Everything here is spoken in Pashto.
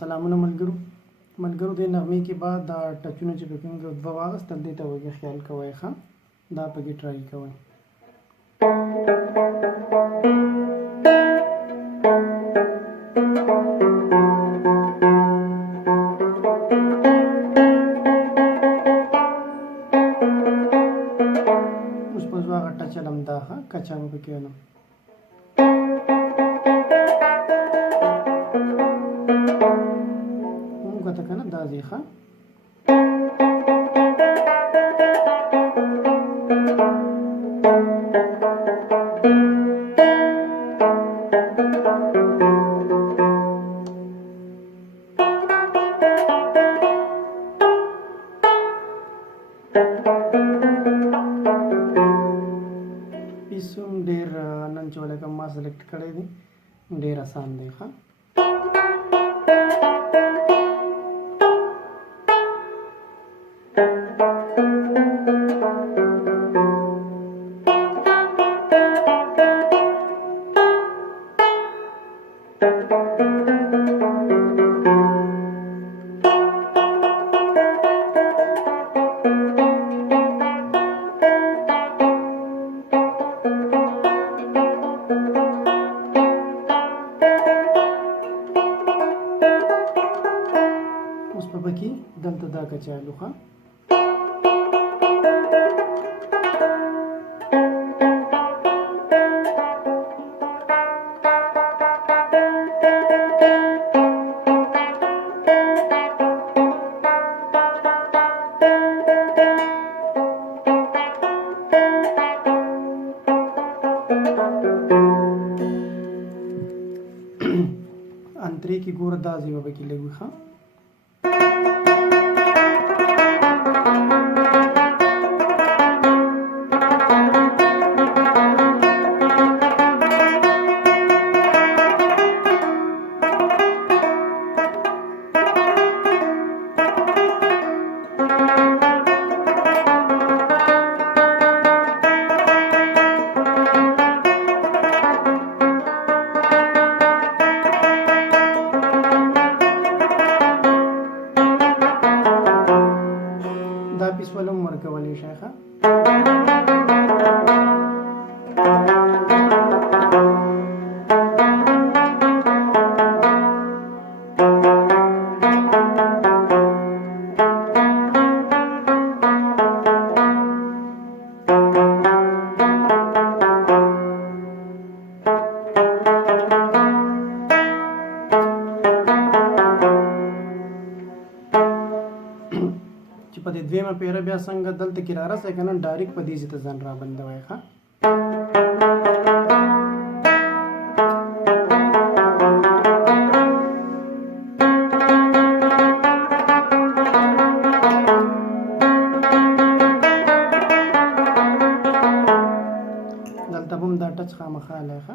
سلامونه ملګرو د نغمې کې بعد دا ټچونه چې په کوم دوه واغستل دي ته وګي خیال کوئ ښه دا پکې ټرای کوئ اوس په ځواغه ټچ علم دا ښه کچا به پکې علم کته کنه دا ځیخه پیسوم ډیر نن چې ولکه ما سلیکټ کړی دی ډیر آسان دی ښه اوس په پکې دلته دا کچالو ښه انترې کې ګوره دا ځای به پکې لږ وي ښه دا پیس ولم ورکولی شي ښه چې په دې دویمه پیره بیا څنګه دلته کې رارسئ که نه ډایرکټ په دې ځای ته ځان رابندوئ ښه ټچ خامخا لای ښه